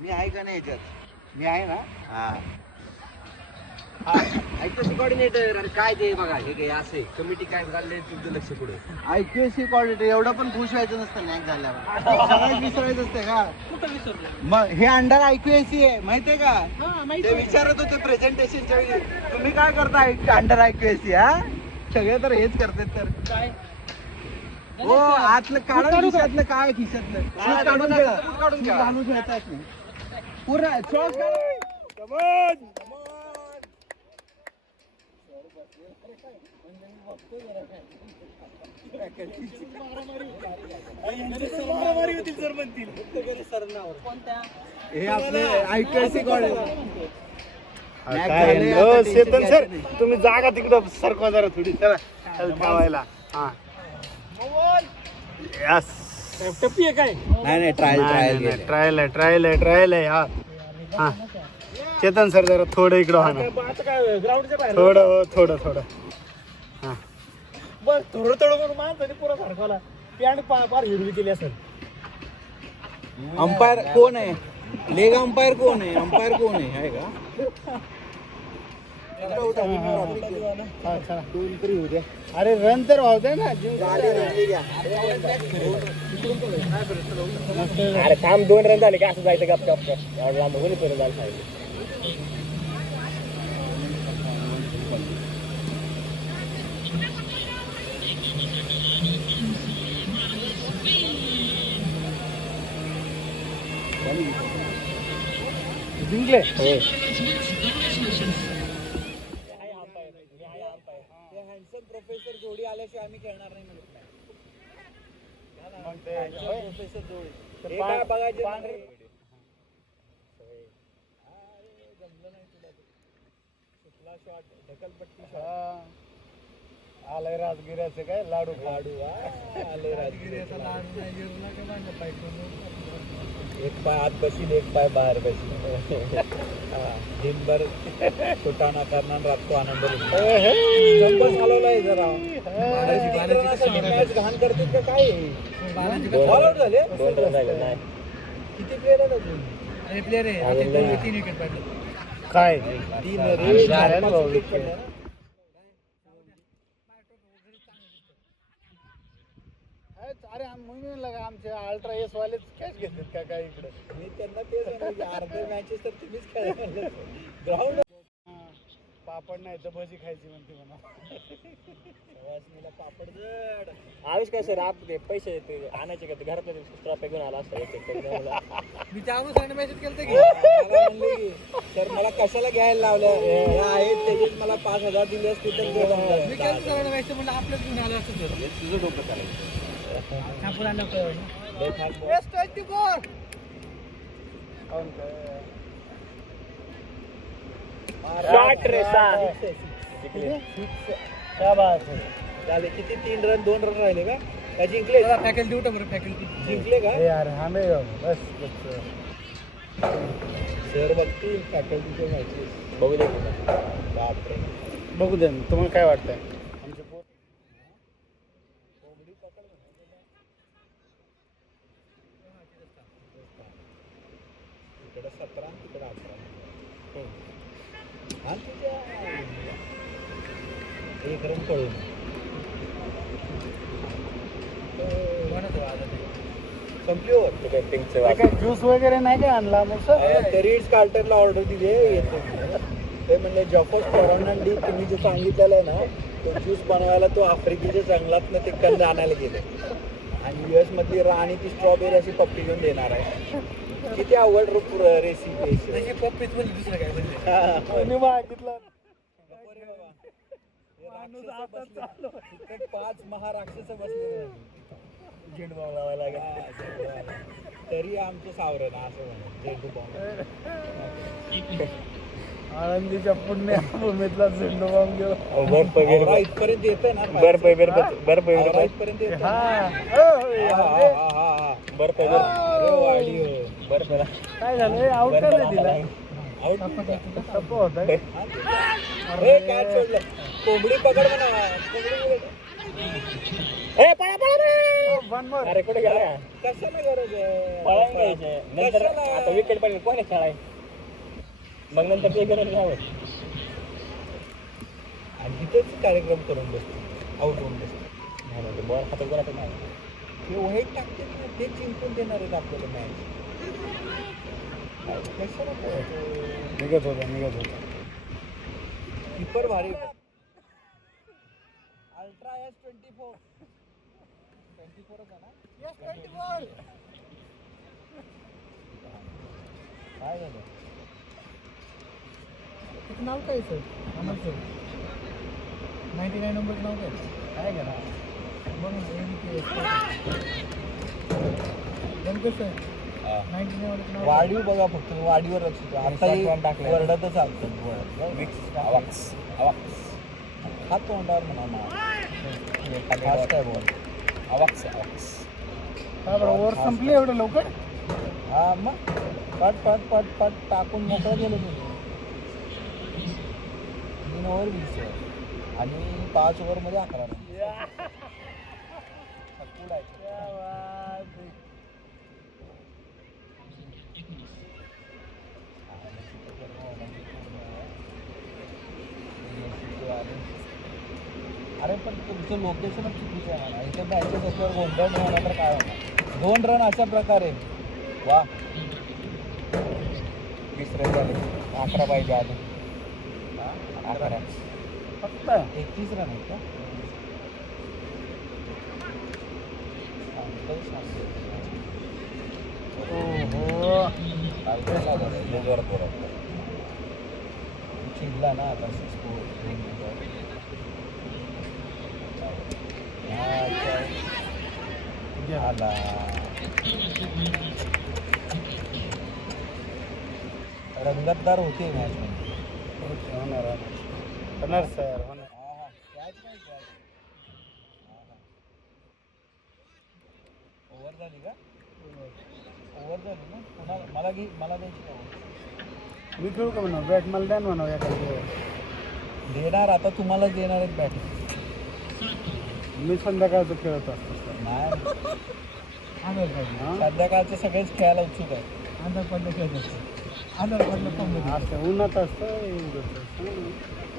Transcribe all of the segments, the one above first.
मी आहे का नाही याच्यात? मी आहे ना. आयक्यूसी कोऑर्डिनेटर आणि काय ते बघा हे काय असे कमिटी काय काढले तुमचं लक्ष पुढे. IQAC कोऑर्डिनेटर एवढं पण खुश व्हायचं नसतं नॅक झाल्यावर. सगळ्यात विसरायचं असते का? कुठं विसरलो? मग हे अंडर IQAC आहे माहितीये का? हा माहिती ते आहे. विचारत होते प्रेझेंटेशनच्या वेळी तुम्ही काय करता अंडर IQAC हा? सगळे तर हेच करतात तर. काय हो आतलं काढून खिशातलं काय खिशातलं हा, काढून काढून ठेवा. काढून ठेवा. काढून ठेवता येत नाही. पूर्ण श्वास कोणत्या? हे आपले IQAC कॉलेज चेतन सर तुम्ही जागा तिकडं सरकवा जरा थोडी चला थांबायला. हा यस टप्पी आहे काय? नाही ट्रायल आहे हा. हा चेतन सर जरा थोडं इकडं हा ना. आता काय ग्राउंडच्या बाहेर थोडं हा बस थोडं करून माणसाने पुरा सारखवला पॅन्ट पार हिरवी केली असेल. अंपायर कोण आहे? लेग अंपायर कोण आहे? अंपायर कोण आहे का? अरे रन तर वाहू दे ना. अरे थांब 2 रन झाले काय असं जायचं गप एवढं लांब कोणी परत झालं पाहिजे. जिंकले प्रोफेसर जोडी आल्याशिवाय आम्ही खेळणार नाही म्हणत नाही. प्रोफेसर जोडी हे काय बघायचे जमलं नाही तुला सुटला शॉट ढकलपट्टी आलंय राजगिऱ्याचं काय लाडू आले राजगिरीचा लाडू नाही गिरला का माझ्या पायथून. एक पाय आत बसील एक पाय बाहेर बसील. दिनभर सुटाणा करणार राततो आनंद नंबर चालवलाय जरा मॅच घाण करतील का काय? ऑल आउट झाले किती प्लेयर आहेत अजून? प्लेयर आहे 3 विकेट पडले काय 3 रे 4-5 विकेट पडले. अरे म्हणून लगा आमचे अल्ट्रा एस वालेच कॅच घेतात का काय इकडं. मी त्यांना तेच म्हणलं अर्धे मॅचेस तर तुम्हीच खेळायला ग्राउंड. पापड नाही तर भजी खायची म्हणते म्हणा. पापड जड आयुष काय सर आप ते पैसे आणायचे का ते घरातल्या ट्रॉफी घेऊन आला असता मी त्यामुळे मेसेज केलं की सर मला कशाला घ्यायला लावल्या आहेत त्याच्यात मला 5,000 दिले असते तर म्हणलं आपल्याच घेऊन आलं असतं सर. तुझं डोकं चालायचं झाले किती 3 रन 2 रन राहिले का जिंकले? फॅकल्टी उठा बरं फॅकल्टी जिंकले का यार हमें बस सर बघतील फॅकल्टीचे मॅचेस बघू दे. बापरे बघू दे ना. तुम्हाला काय वाटतंय? इकडे 17 तिकडे 18 आणि तुझ्या एक रन पळून संपली काय ज्यूस वगैरे नाही काय आणला मग सर? तरीच कार्टनला ऑर्डर दिली येतो ते म्हणले जॉफॉस फॉरॉनंडी तुम्ही जो सांगितलेलं आहे ना तो ज्यूस बनवायला तो आफ्रिकेच्या जंगलातनं ते कंद आणायला गेले आणि US मधली राणी ती स्ट्रॉबेरी अशी पप्पी घेऊन देणार आहे. किती अवघड रेसिपी पप्पीच म्हणजे दुसरं काय म्हणजे मी मागितलं 5 महाराक्षस बसले झेंडू बॉम्ब लावायला लागेल तरी आमचं सावरण असं म्हणत झेंडू बॉम्ब. आळंदीच्या पुण्यभूमीतला झेंडू बॉम्ब आवरा इथपर्यंत येतंय ना बर्फ आवरा इथपर्यंत येतंय बर्फ अरे वाढी हो. काय झालं आउट नाही दिला. आउट टप्पा होता काय सोडलं कोंबडी पकड म्हणा कोंबडी वन मोर. अरे कुठे गेला कशाला गरज आहे पळायला घ्यायचे नंतर कशाला? आता विकेट पडले कोणी खेळाय मग नंतर ते गरज नाही होत. आणि तिथेच कार्यक्रम करून बसतो आउट होऊन बसतो नाही म्हणजे बॉल हातात गोळा नाही. ते वाईट टाकते ना ते जिंकून देणार आहेत आपल्याला मॅच कशाला निघत होता कीपर भारी अल्ट्रा एस 24 होता ना Yes, 24. काय झालं तिचं नाव काय सर अमर सर 99 नंबरचं नाव काय काय करा बघ ना कसं आहे 99 नंबरचं नाव वाढीव बघा फक्त वाढीवर लक्ष द्या. आताही वरडतच चालतं हा तोंडावर म्हणा ना फास्ट आहे बॉल काय बरं ओव्हर संपली एवढं लवकर हा मग पट टाकून मोकळं गेलं तुम्ही 3 ओव्हर 20 आणि 5 ओव्हरमध्ये 11 रन अरे पण तुमचं लोकेशनच चुकीचं आहे मला इथे मॅचेस असल्यावर गोंधळ नाही होणार तर काय होणार 2 रन अशा प्रकारे वा 20 रन झाले 11 पाहिजे अजून 11 फक्त 31 रन आहेत का चिडला ना आता आला रंगतदार होते मॅच होणार सर होणार ओव्हर झाली का ओव्हर झाली ना पुन्हा मला द्यायची का मी खेळू का म्हणा बॅट मला द्या ना म्हणा एखादी देणार आता तुम्हालाच देणार आहेत बॅटिंग मी संध्याकाळचं खेळत असतो सर नाही आधार कार्ड संध्याकाळचे सगळेच खेळायला उत्सुक आहे आधार कार्ड खेळत असतो आधार कार्डला असं उन्हात असतं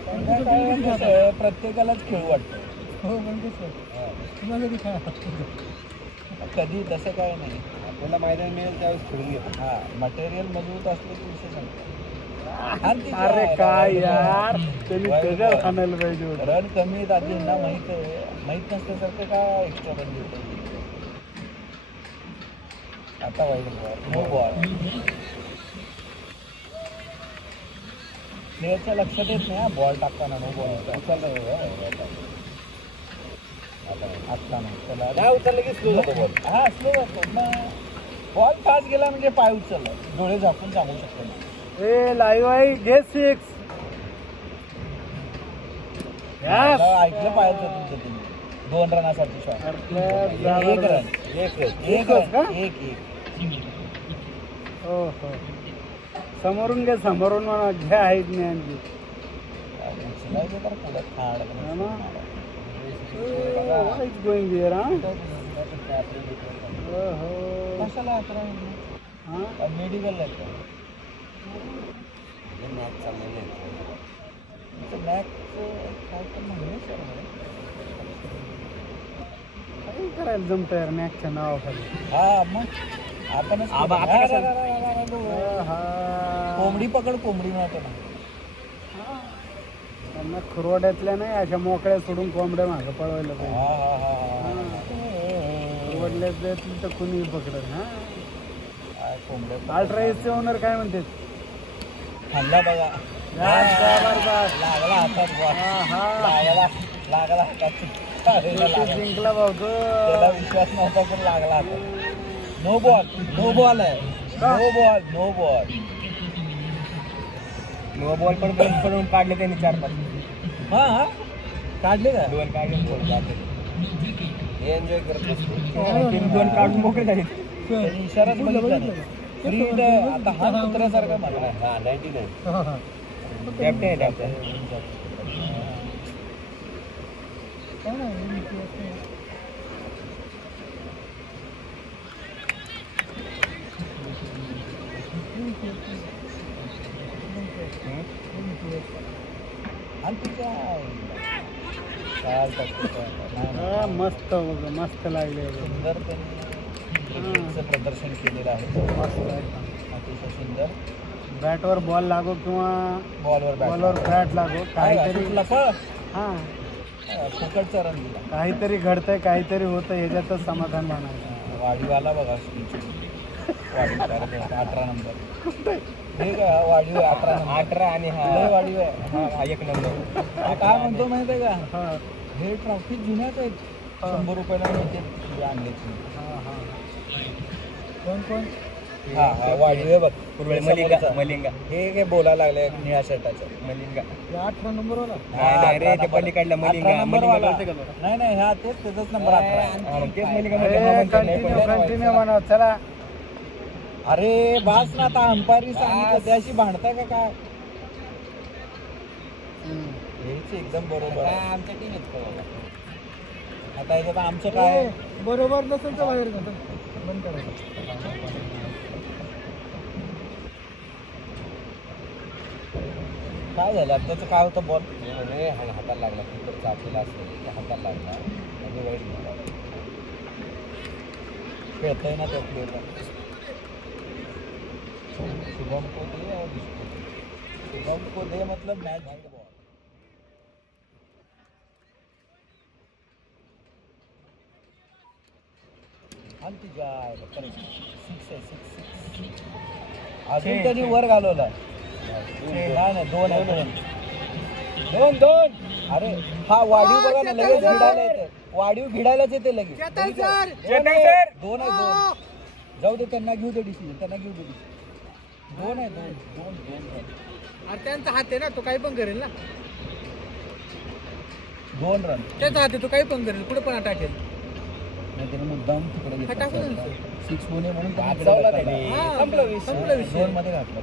संध्याकाळी कसं आहे, प्रत्येकालाच खेळू वाटतं हो पण कसं तुम्हाला कधी काय कधी तसं काय नाही आपल्याला मैदान मिळेल त्यावेळेस खेळून घेतो. हा मटेरियल मजबूत असलं की विषय सांगतो अरे काय यार त्यांनी त्याच्यावर आणायला पाहिजे होतं. रन कमी आहेत आधी यांना माहित आहे माहित नसल्यासारखं काय एक्स्ट्रा रन देतो आता वाईट नो बॉल प्लेयरच्या लक्षात येत नाही बॉल टाकताना नो बॉल आता नाही त्याला नाही उचललं की स्लो जातो बॉल. हा स्लो जातो मग बॉल फास्ट गेला म्हणजे पाय उचलला डोळे झाकून सांगू शकतो ना ए लाईव्ह आहे घे 6 ऐकलं पाहिजे तुमचं तुम्ही 2 रनासाठी शॉट एक रन हो हो समोरून घे समोरून म्हणा घ्या आहेत नाही आणखी उचलायचं तर पुढं खाड गोईंग बिअर हा कशाला हा मेडिकलला मॅच चाललेलं आहे मॅच काय तर म्हणले सर काय करायला जमतं यार मॅचच्या नावाखाली हा मग आपणच कोंबडी पकड कोंबडी म्हणतो ना त्यांना खुरवड्यातल्या नाही अशा मोकळ्या सोडून कोंबड्या मागं पळवायला पाहिजे हा हा हा खुरवडल्यातल्या तर कुणी पकडत हा काय कोंबड्या अल्ट्रा एसचे ओनर काय म्हणते खाल्ला बघा लागला हातात लागला हातात जिंकला भाऊ त्याला विश्वास नव्हता पण लागला हातात नो बॉल आहे नो बॉल नो बॉल पण बंद पडून काढले त्यांनी 4-5 हा काढले का 2 काढून बोल जाते हे एन्जॉय करत असतो 2 काढून मोकळे झाले त्यांनी इशाराच बघितला नाही फ्री आता हा कुत्र्यासारखा म्हणला हा 99 कॅप्टन आहे कॅप्टन आणि तुझ्या हा, मस्त बघ, मस्त लागले सुंदर त्यांनी प्रदर्शन केलेलं आहे. अतिशय सुंदर. बॅटवर बॉल लागो किंवा बॉलवर बॅट लागो, काहीतरी हा फुकटचा रन दिला. काहीतरी घडतंय, काहीतरी होतं, ह्याच्यातच समाधान मानायचं. वाडीवाला बघा वाडी 18 नंबर. हे का वाढीव 18 आणि हा वाढीव आहे. 1 नंबर. काय म्हणतो माहिती आहे का, हे ट्रॉफी जुन्याच आहेत. 100 रुपयाला मिळते आणले. कोण हा वाढीव आहे बघ. मलिंगा हे बोलायला लागले निळ्या शर्टाचं. मलिंगा 18 नंबरवाला. ते पलीकडला मलिंगा. नाही हा तेच त्याचाच नंबर 18. कंटिन्यू म्हणा, चला. अरे बास ना, आता अंपायरी सांगितलं त्याशी भांडताय का काय. हेच एकदम बरोबर आमच्या टीम. आता याच्यात आमचं काय बरोबर नसेल तर बाहेर बंद करायचं. काय झालं त्याचं काय होतं बॉल हाताला लागला. खूप चापलेला असेल हाताला लागला म्हणजे वाईट झाला. खेळतंय ना त्या प्लेअरला. शुभम को दे मतलब मैच जीत बॉल. आणि जाय 6 अजून त्यांनी वर घालवला. नाही 2 आहे. 2 अरे हा वाढीव बघा ना, लगेच भिडायला येते. वाढीव भिडायलाच येते लगेच. 2 आहे. जाऊ दे, त्यांना घेऊ दे डिसिजन. 2 आहे. 2 त्यांचा हात आहे ना, तो काही पण करेल ना. 2 रन. त्याचा हात आहे, तो काही पण करेल, कुठे पण टाकेल. नाही त्याने मुद्दाम तिकडे घेतला. टाकू दे. 6 होणे म्हणून संपलं विषय. 2 मध्ये घातलं.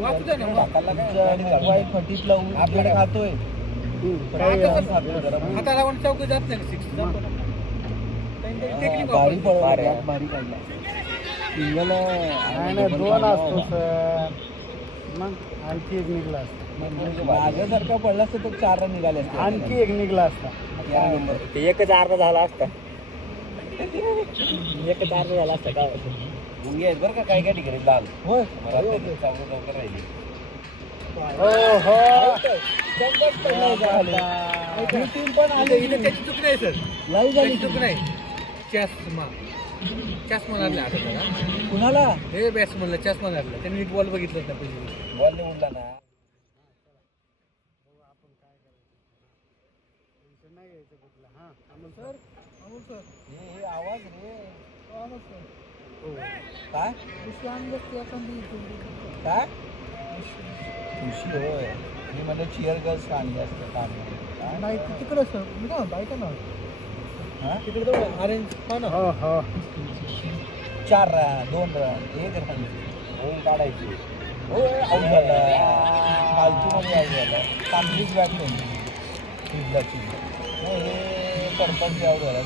वाचू दे ना मग. मोबाईल फटीत लावून आपल्याला खातोय. हाताला लावून चौकी जात नाही. 6 भारी काढला. सिंगल 2 असतो सर. मग आणखी एक निघला असता. माझ्यासारखा पडला असतं तर 4 रन निघाले असते. आणखी एक निघला असता. ते एकच अर्धा झाला असता. एकच अर्धा झाला असता. काय गुंगे आहेत बरं का काही ठिकाणी लाल. होय चांगलं राहिली. टीम पण आली. त्याची चूक नाही सर, लाईव्ह झाली. चूक नाही. चष्मा लागला आता कुणाला हे बॅट्समनला चष्मा लागला. त्यांनी नीट बॉल बघितलं ना पहिले. बॉल नाही उडला ना. हे आवाज रे काय काय खुशी होय. मी म्हणलं चिअर गर्ल्स आणली असतं काम नाही तिकडे सर ना बायका ना तिकडे अरेंज ना. 4 रन 2 रन 1 रन होऊन काढायची. हो आऊट झाला. फालतूमध्ये आऊट झाला. चांगलीच बॅट त्यांची. हे परपंच आऊट झाला.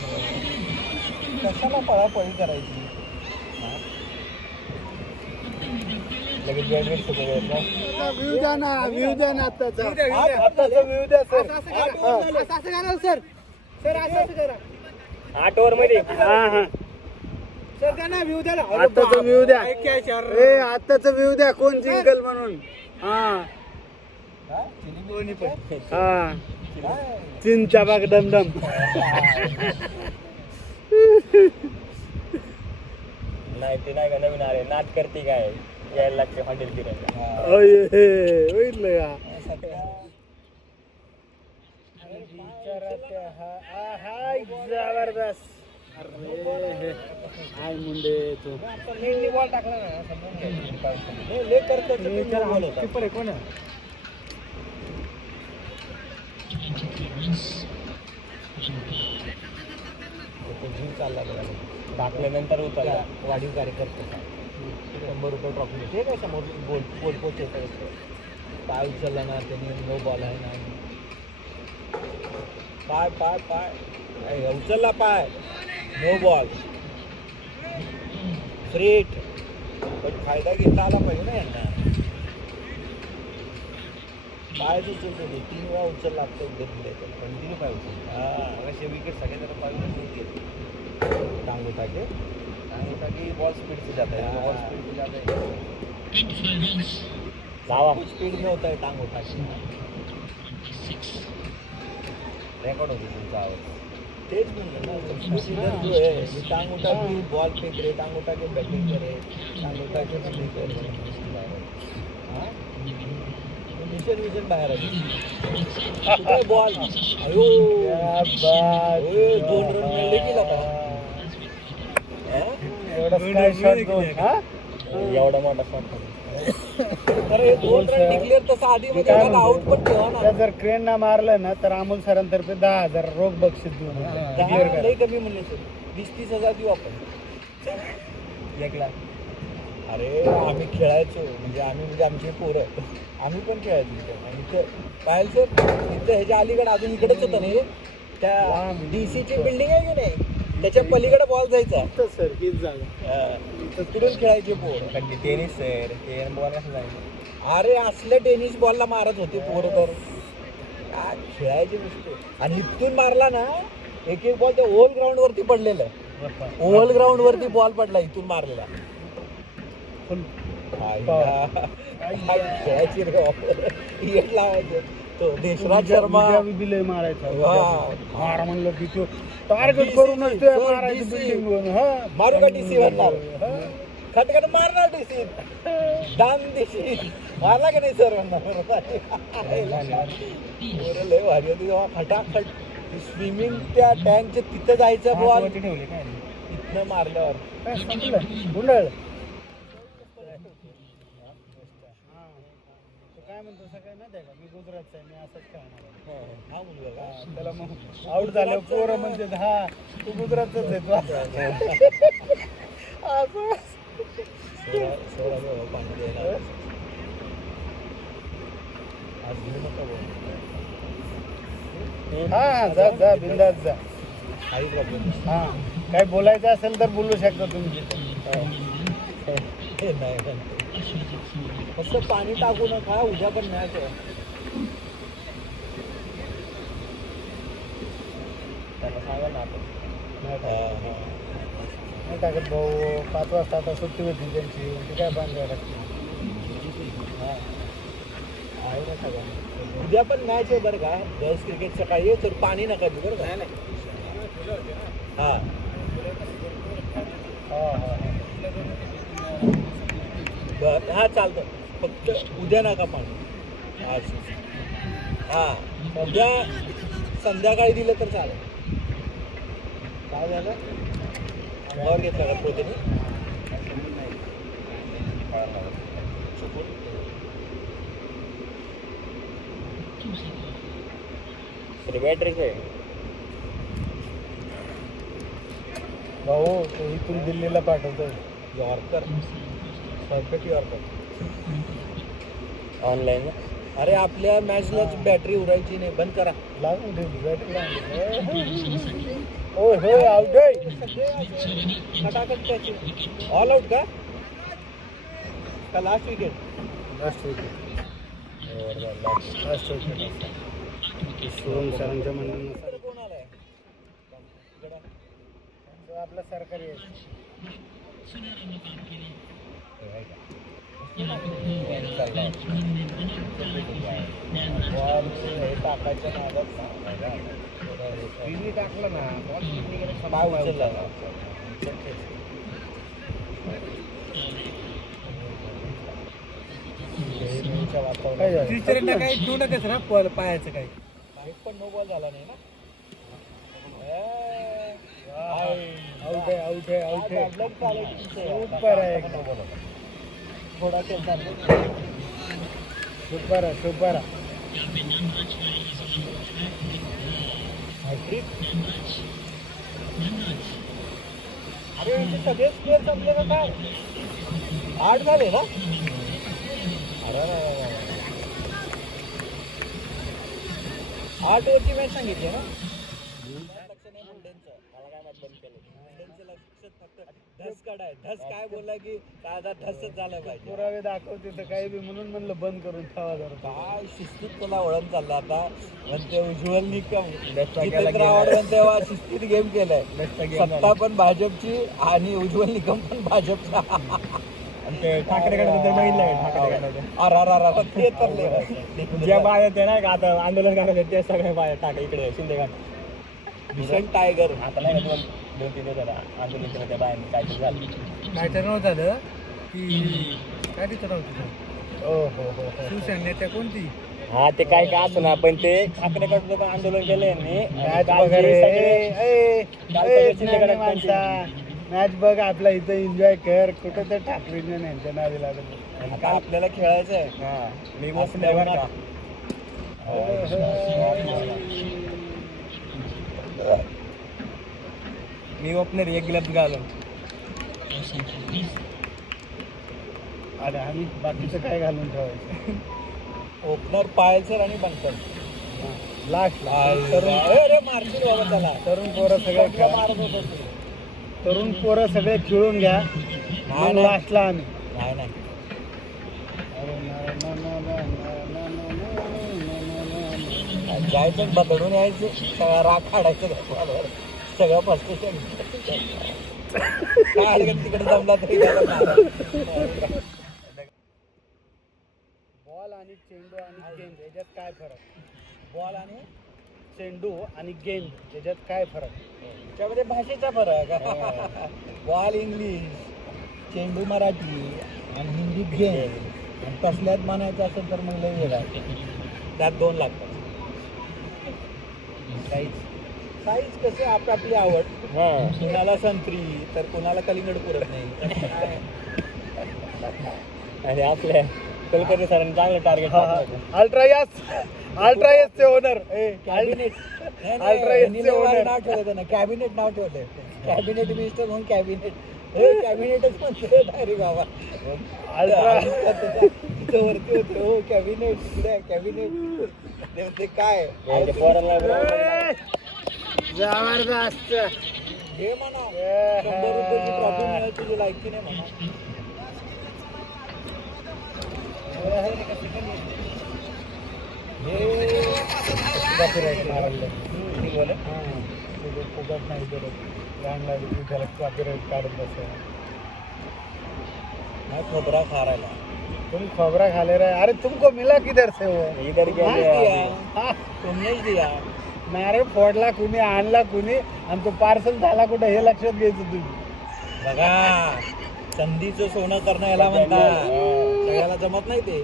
कशाला पळापळी करायची. लगेच बॅट व्ह्यू द्या ना, व्ह्यू द्या ना आत्ताचा व्ह्यू द्या सर. असं करा सर. सर असं करा 8 ओव्हर मध्ये. सर द्या ना व्ह्यू द्या ना. आत्ताचा व्ह्यू द्या. आत्ताचा व्ह्यू द्या, कोण जिंकल म्हणून. चिंचा बाग दमदम. नाही ते नाही का नवीन आले नाच करते काय यायला लागते हॉटेल फिरायला. बघितलं जबरदस्त. हाय मुंडे तो बॉल टाकला ना ले करतो. कीपर आहे कोण. जीव चालला टाकल्यानंतर उतरला. वाढीव कार्यकर्ते 100 रुपये ट्रॉफी. ते काय समोर बोल पोच येतं. पाय उचलला ना त्यांनी. नो बॉल आहे ना. पाय उचलला. पाय नो बॉल. फ्रीट पण फायदा घेता आला पाहिजे ना यांना. पायच उचलतो ते 3 वेळा उचल लागतो कंटिन्यू पाय उचल असे विकेट सगळे जरा पाय उचल टांगू टाके की बॉल स्पीड से जाता है बॉल स्पीड से जाता है लावा स्पीड में होता है टांग उठा के रेकॉर्ड होते तुमचा आवाज तेच म्हणलं ना सीधर जो है ये टांग उठा के बॉल फेंक रहे टांग उठा के बैटिंग करे टांग उठा के बॉलिंग करे हाँ मिशन बाहेर आली बॉल अयो ओय 2 रन मिळले की लका एवढा मोठा शॉट अरे 2 रन डिक्लेअर तसं आधी मध्ये आउट पण ठेवा ना जर क्रेन ना मारलं ना तर अमोल सरांतर्फे 10,000 रोख बक्षीस देऊ लई कमी म्हणले सर 20-30 हजार देऊ आपण 1 लाख अरे आम्ही खेळायचो म्हणजे आमचे पोरं आम्ही पण खेळायचो आणि इथं पाहिलं सर इथं ह्याच्या अलीकडे अजून इकडेच होतं नाही त्या डीसीची बिल्डिंग आहे की नाही त्याच्या पलीकडे बॉल जायचा सर हीच जागा तिकडून खेळायचे पोर टेनिस सर टेन बॉल कसं जाईल अरे असले टेनिस बॉलला मारत होते पोरं तर काय खेळायचे नुसते आणि इथून मारला ना एक बॉल त्या ओव्हल ग्राउंड वरती पडलेलं ओव्हल ग्राउंड वरती बॉल पडला इथून मारलेला खेळायची रे येट लावायचं तो देशराज शर्मा बिलय मारायचा मार म्हणलं की तो टार्गेट करूनच ते मारायचं बिल्डिंग मारू का डीसी म्हणणार खटखट मारणार डीसी दान डीसी मारला का नाही सर म्हणणार लय भारी होती तेव्हा खटाखट स्विमिंग त्या टँकच्या तिथं जायचं बॉल ठेवले काय इथनं मारल्यावर गुंडळ काय म्हणतो सगळं नाही द्या का मी गुजरातचा आहे मी असंच खेळणार हा मुलगा का त्याला मग आउट झाल्यावर पोरं म्हणजे हा तू गुजरातच आहे पाणी द्यायला आज घेऊ नका हा जा जा बिंदास जा काही प्रॉब्लेम हा काय बोलायचं असेल तर बोलू शकता तुम्ही नाही फक्त पाणी टाकू नका उद्या पण मॅच आहे त्यांना सांगा ना आपण नाही टाकत भाऊ 5 वाजता आता सुट्टी होती त्यांची ती काय बांधायला लागते आहे ना सगळं उद्या पण मॅच आहे बरं का गर्ल्स क्रिकेट सकाळी तर पाणी नका देऊ बरं का हां बरं हां चालतं फक्त उद्या नका पाणी आज हां उद्या संध्याकाळी दिलं तर चालेल काय झालं अंगावर घेतला का प्रोटीन बॅटरीच आहे भाऊ तो इथून दिल्लीला पाठवतोय यॉर्कर परफेक्ट यॉर्कर ऑनलाईन अरे आपल्या मॅचलाच बॅटरी उरायची नाही बंद करा लागून ठेवली बॅटरी लागली होय होय आउट आहे खटाखट त्याची ऑल आउट का last wicket last wicket last wicket Soham सरांच्या म्हणण्यानुसार कोण आलाय आपलं सरकारी आहे टाकायच्या नादात टाकलं ना काय उचलला टीचरना काही ठेवू नका ना पायाचं काही पण नो बॉल झाला नाही ना आउट आहे आउट आहे आउट आहे सुपर आहे थोडा सुपर आहे सुपर आहे अरे इथे सगळेच प्लेयर संपले का काय 8 झाले ना अरे 8 ओव्हरची मॅच सांगितली ना लक्ष नाही मुंडेंचं मला काय मॅच बंद केलं मुंडेंचं लक्ष फक्त काढाय धस काय बोलला की दादा धसच झालं पाहिजे. पुरावे दाखवते तर काही बी म्हणून म्हणलं बंद करून ठेवा जरा. काय शिस्तीत त्याला वळण चाललं आता. म्हणते उज्ज्वल निकम जितेंद्र आव्हाड म्हणते वा शिस्तीत गेम केलाय. सत्ता पण भाजपची आणि उज्ज्वल निकम पण भाजपचा. ठाकरेकडे अरे ते तर लय. ज्या बाया ते नाही का आता आंदोलन करायचं ते सगळे बाया टाका इकडे शिंदे घाट मिशन टायगर. आता नाही का दोन तीन दिवस आंदोलन केलं त्या बायांनी काहीतरी झालं. काहीतरी नव्हतं झालं की काय तिथं नव्हतं. हो शिवसेना नेत्या कोणती. हा ते काय का असं ना पण ते ठाकरेकडचं पण आंदोलन केलंय मॅच बघ आपला इथं एन्जॉय कर. कुठं तर ठाकरेंच्या यांच्या नावे लागलं. आता आपल्याला खेळायचं आहे. मी मस्त बघा. मी ओपनर एक गिलास घालून अरे आम्ही बाकीचं काय घालून ठेवायचं. ओपनर पायलसर आणि बनकर लास्ट मारतील बाबा त्याला. तरुण पोरं सगळे मारत होत. तरुण पोरं सगळे खेळून घ्या मग लास्टला आम्ही. नाही जायचं बदलून यायचं सगळा राग काढायचं सगळं फ्रस्ट्रेशन काय तिकडे जमला तरी बॉल आणि चेंडू आणि गेंद याच्यात काय फरक. बॉल आणि चेंडू आणि गेंद याच्यात काय फरक. त्याच्यामध्ये भाषेचा फरक. बॉल इंग्लिश, चेंडू मराठी आणि हिंदीत गेम. आणि तसल्यात म्हणायचं असेल तर मग लय वेगळा. त्यात 2 लागतात. साईज कसे आपली आवड. कुणाला संत्री तर कुणाला कलिंगड पुरत नाही. आणि आपल्या कलकत्ते सरांनी चांगलं टार्गेट. अल्ट्रायसचे ओनर कॅबिनेट नाव ठेवलं ना. कॅबिनेट नाव ठेवलंय. कॅबिनेट मिनिस्टर म्हणून कॅबिनेट. कॅबिनेटच म्हणते अरे बाबा. वरती होते हो कॅबिनेट. कॅबिनेट ते काय जबरदस्त हे म्हणा. 100 रुपयाची ट्रॉफी मिळाली तुझी लायकी नाही म्हणा. फुकट नाही करत. त्याला कॉपीराईट काढत बसेल. खोबरा खारायला तुम खबरा खाले रहे. अरे तुमको मिला किधर से वो. इधर तुमने दिया. नारळ फोडला कुणी, आणला कुणी आणि तो पार्सल झाला कुठं हे लक्षात घ्यायचं तुम्ही. बघा संधीचं सोनं करणं याला म्हणतात. सगळ्याला जमत नाही ते.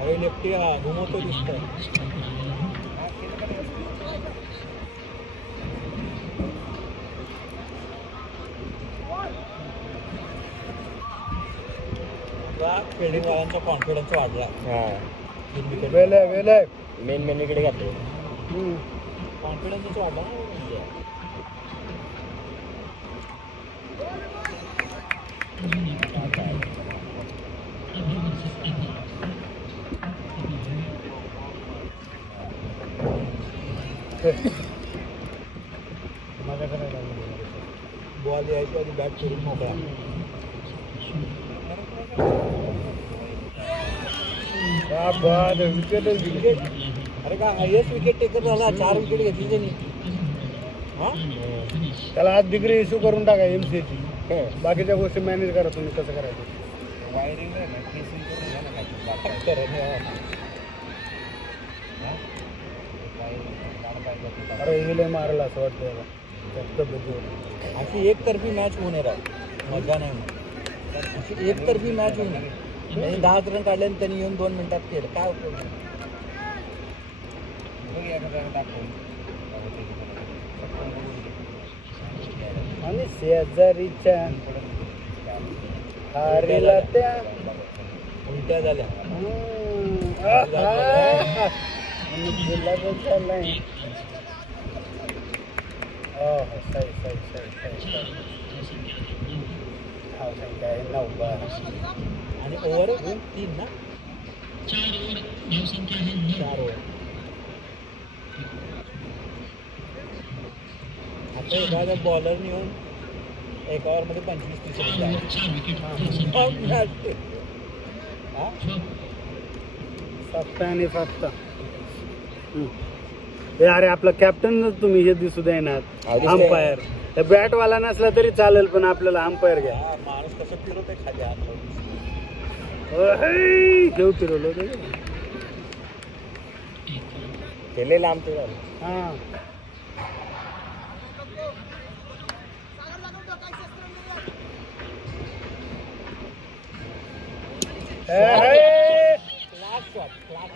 अरे लेफ्टी हा घुमवतो दिसतोय. फिल्डिंग वाल्यांचा कॉन्फिडन्स वाढला. मेन इकडे घातले. कॉन्फिडन्सच वाढला बॉल यायची आधी बॅट करून मोकळा. विकेट. अरे का हायेस्ट विकेट टेकर झाला. 4 विकेट घेतली त्यांनी. त्याला आज डिग्री इश्यू करून टाका MCAची. बाकीच्या गोष्टी मॅनेज करा तुम्ही कसं करायचं. वायरिंग अरे हे लय मारला असं वाटतं. अशी एकतर्फी मॅच होऊन राहील. मजा नाही म्हणून अशी एकतर्फी मॅच होऊन म्हणजे 10 रन काढले आणि त्यांनी येऊन 2 मिनिटात केलं. काय उपयोग. आणि शेजारीच्या हारीला त्या उलट्या झाल्या. आणि ओव्हर 3 ना. 4 ओव्हर. एखाद्या बॉलर येऊन एका ओव्हरमध्ये 25-30 फक्त आणि फक्त हे अरे आपलं कॅप्टन तुम्ही हे दिसू देणार अंपायर बॅटवाला नसला तरी चालेल पण आपल्याला अंपायर घ्या माणूस कसं फिरवतोय खाली हात घेऊ फिरवलं केलेलं आमचं झालं. हा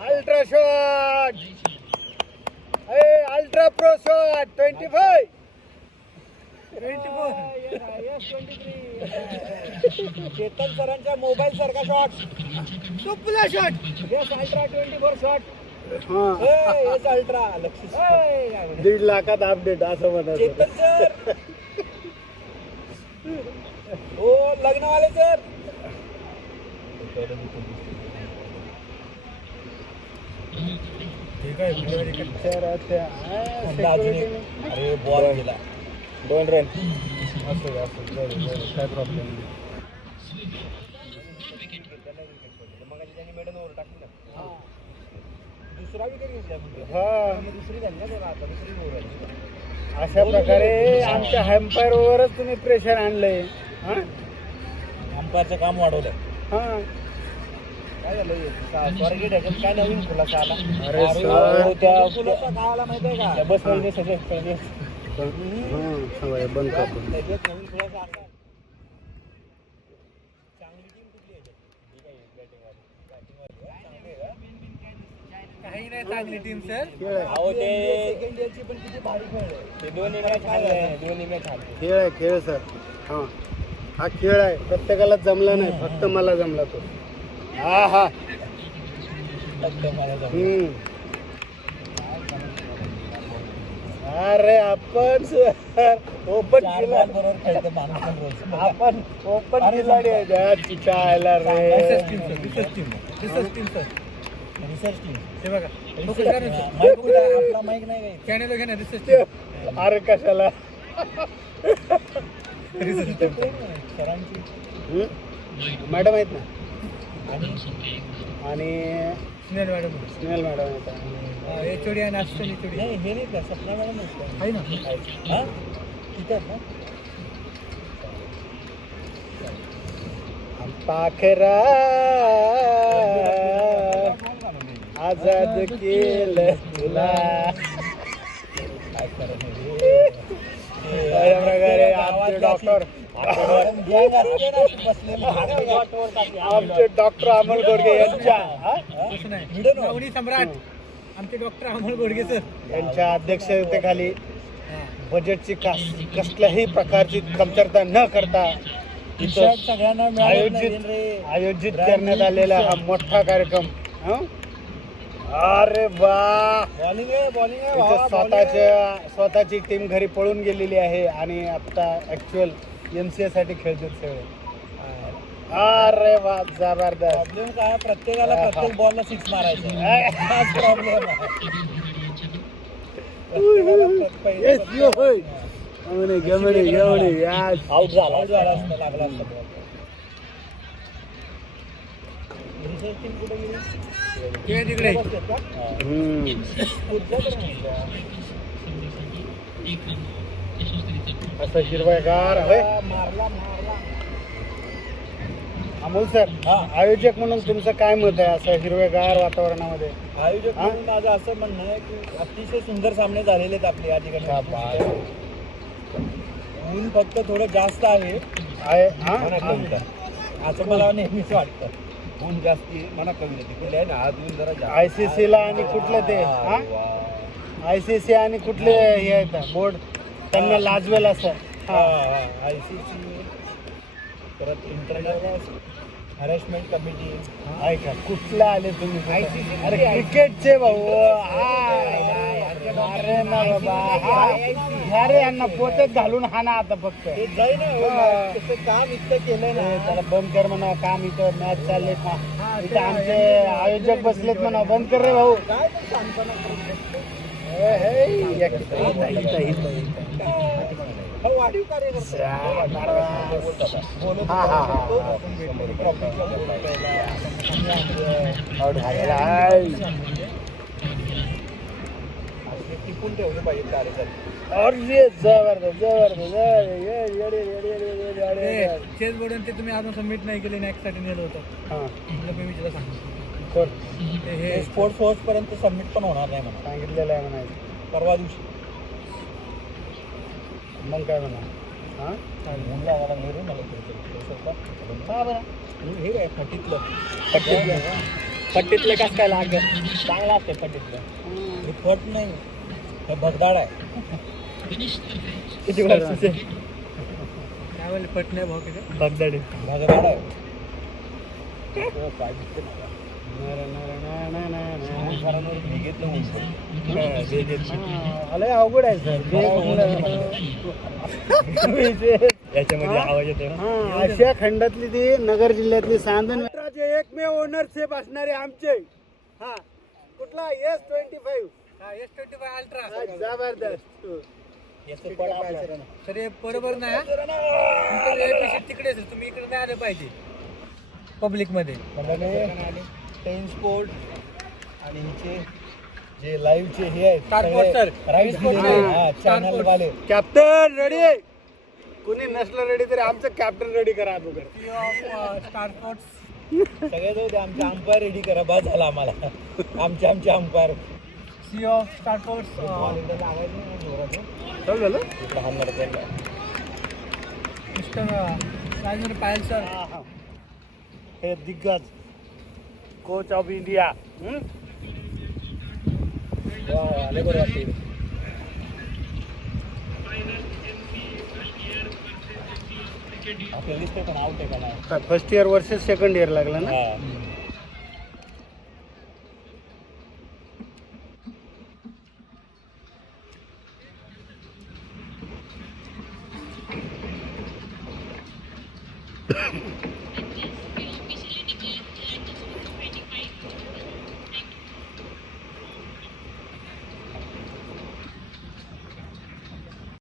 ultra shot ultra pro shot 25 Chetan सरांच्या मोबाईल सारखा शॉट सुपला शॉट अल्ट्रा 24 शॉट हा अल्ट्रा लक्ष 1.5 लाखात अपडेट असं म्हणत चेतन सर हो लग्नवाले सर अरे बॉल गेला 2 रन. काय प्रॉब्लेम नाही दुसरा विकेट घेतला हा दुसरी झाली ना आता दुसरी बोल अशा प्रकारे आमच्या हॅम्पायर वरच तुम्ही प्रेशर आणलंय हा अंपायरचं काम वाढवलं हा काय झालं स्वारगेट ह्याच्यात काय नवीन खुलासा आला अरे सर त्या खुलासा काय आला माहितीये का बस मध्ये सजेस्ट सवय बंद करतो त्याच्यात नवीन खुलासा आला चांगली टीम कुठली काही नाही चांगली टीम सर अहो ते सेकंड इयरची पण किती भारी खेळले ते दोन्ही मॅच हारले, दोन्ही मॅच हारले. खेळ आहे खेळ सर हा खेळ आहे प्रत्येकाला जमला नाही फक्त मला जमला तो हा हा अरे आपण ओपन केला बरोबर खेळते माणूस पण रोज आपण ओपन केला रे चिचायला रे रिसर्च टीम हे बघा आपला माईक नाही काही कॅनेल घे रिसर्च अरे कशाला सरांची मॅडम आहेत ना आणि स्नेल मॅडम स्नेहल मॅडम आहेत एचओडी आणि असिस्टंट एचओडी नाही हे नाही का सपना मॅडम आहे ना हा तिथे आहेत ना पाखरा आजाद केलं तुला अशा प्रकारे आमचे डॉक्टर आमचे डॉक्टर अमोल गोडगे यांच्या सम्राट आमचे डॉक्टर अमोल गोडगे सर यांच्या अध्यक्षतेखाली बजेटची कसल्याही प्रकारची कमतरता न करता इथं सगळ्यांना आयोजित करण्यात आलेला हा मोठा कार्यक्रम अरे वा बॉलिंग आहे इथं स्वतःची टीम घरी पळून गेलेली आहे आणि आता ऍक्च्युअल MCA साठी खेळतात सगळे अरे वा जबरदस्त प्रॉब्लेम काय प्रत्येकाला प्रत्येक बॉलला 6 मारायचं हाच प्रॉब्लेम आउट झाला असतं लागला असतं बॉल रिसर्च टीम कुठे गेली तिकडे असं हिरवागार मारला अमोल सर आयोजक म्हणून तुमचं काय मत आहे असं हिरवेगार वातावरणामध्ये आयोजक म्हणून माझं असं म्हणणं आहे की अतिशय सुंदर सामने झालेले आहेत आपले आज इकडे ऊन फक्त थोडं जास्त आहे असं मला नेहमीच वाटतं ऊन जास्ती मला कमी होती कुठले आहे ना आज ऊन जरा ICC ला आणि कुठले ते ICC आणि कुठले हे आहेत बोर्ड त्यांना लाजवेल असं ICC परत इंटरनॅशनल हॅरेसमेंट कमिटी ऐका कुठला आले तुम्ही अरे क्रिकेटचे भाऊ अरे ना बाबा अरे यांना पोत्यात घालून हा ना आता फक्त ते जाई ना काम इतकं केलंय ना त्याला बंद कर म्हणा काम इथं मॅच चाललेत ना इथं आमचे आयोजक बसलेत म्हणा बंद कर रे भाऊ काय पण सांगताना हो, वाढीव कार्यकर्ता आहे. बोलत हा, हा, हा. होता. आपण भेटलो, ट्रॉफिकच्या बोलायला. आउट झालेला आहे. असे टिपून ठेवले पाहिजे कार्यकर्ते. अरे जबरदस्त जबरदस्त चेस बोर्ड ते तुम्ही अजून सबमिट नाही केले नेक्स्ट साठी नेलं होतं हा तुला मी विचारलं सांग कोण हे हे स्पोर्ट्स पर्यंत सबमिट पण होणार नाही म्हणा सांगितलेलं आहे म्हणायचं परवा दिवशी. मग काय म्हणा हा मुलगा मला नेहरू मला हा बरं हे काय फटीतलं पट्टीतलं कसं काय लाग चांगलं असते पट्टीतलं हे फट नाही हे भगदाड आहे. किती वर्षाचे काय बोलले पट नाही भाऊ किती बगदाडी भगदाड आहे. मी घेतलं अरे अवघड आहे सर याच्यामध्ये आवाज येतो आशिया खंडातली ती नगर जिल्ह्यातली सांदन एकमेव ओनरशिप असणारे आमचे हा कुठला S25 S25 अल्ट्रा जबरदस्त तर हे बरोबर नाही तुमचं तिकडेच आहे. तुम्ही इकडे नाही आले पाहिजे पब्लिक मध्ये टेन स्पोर्ट आणि हिचे जे लाईव्हचे हे आहेत Star Sports, sir. Rights channel वाले कॅप्टन रेडी कुणी नसलं रेडी तरी आमचं कॅप्टन रेडी करा अगोदर स्टार स्पोर्ट्स सगळे जाऊ दे आमचे अंपायर रेडी करा बस झाला आम्हाला आमचे अंपायर सी ऑफ स्टार स्पोर्ट्स चालू झालं मिस्टर राजेंद्र पायल सर हे दिग्गज कोच ऑफ इंडिया बरं वाटते आपल्याला दिसतंय पण आउट आहे का नाही. First year versus second year लागला ना हा.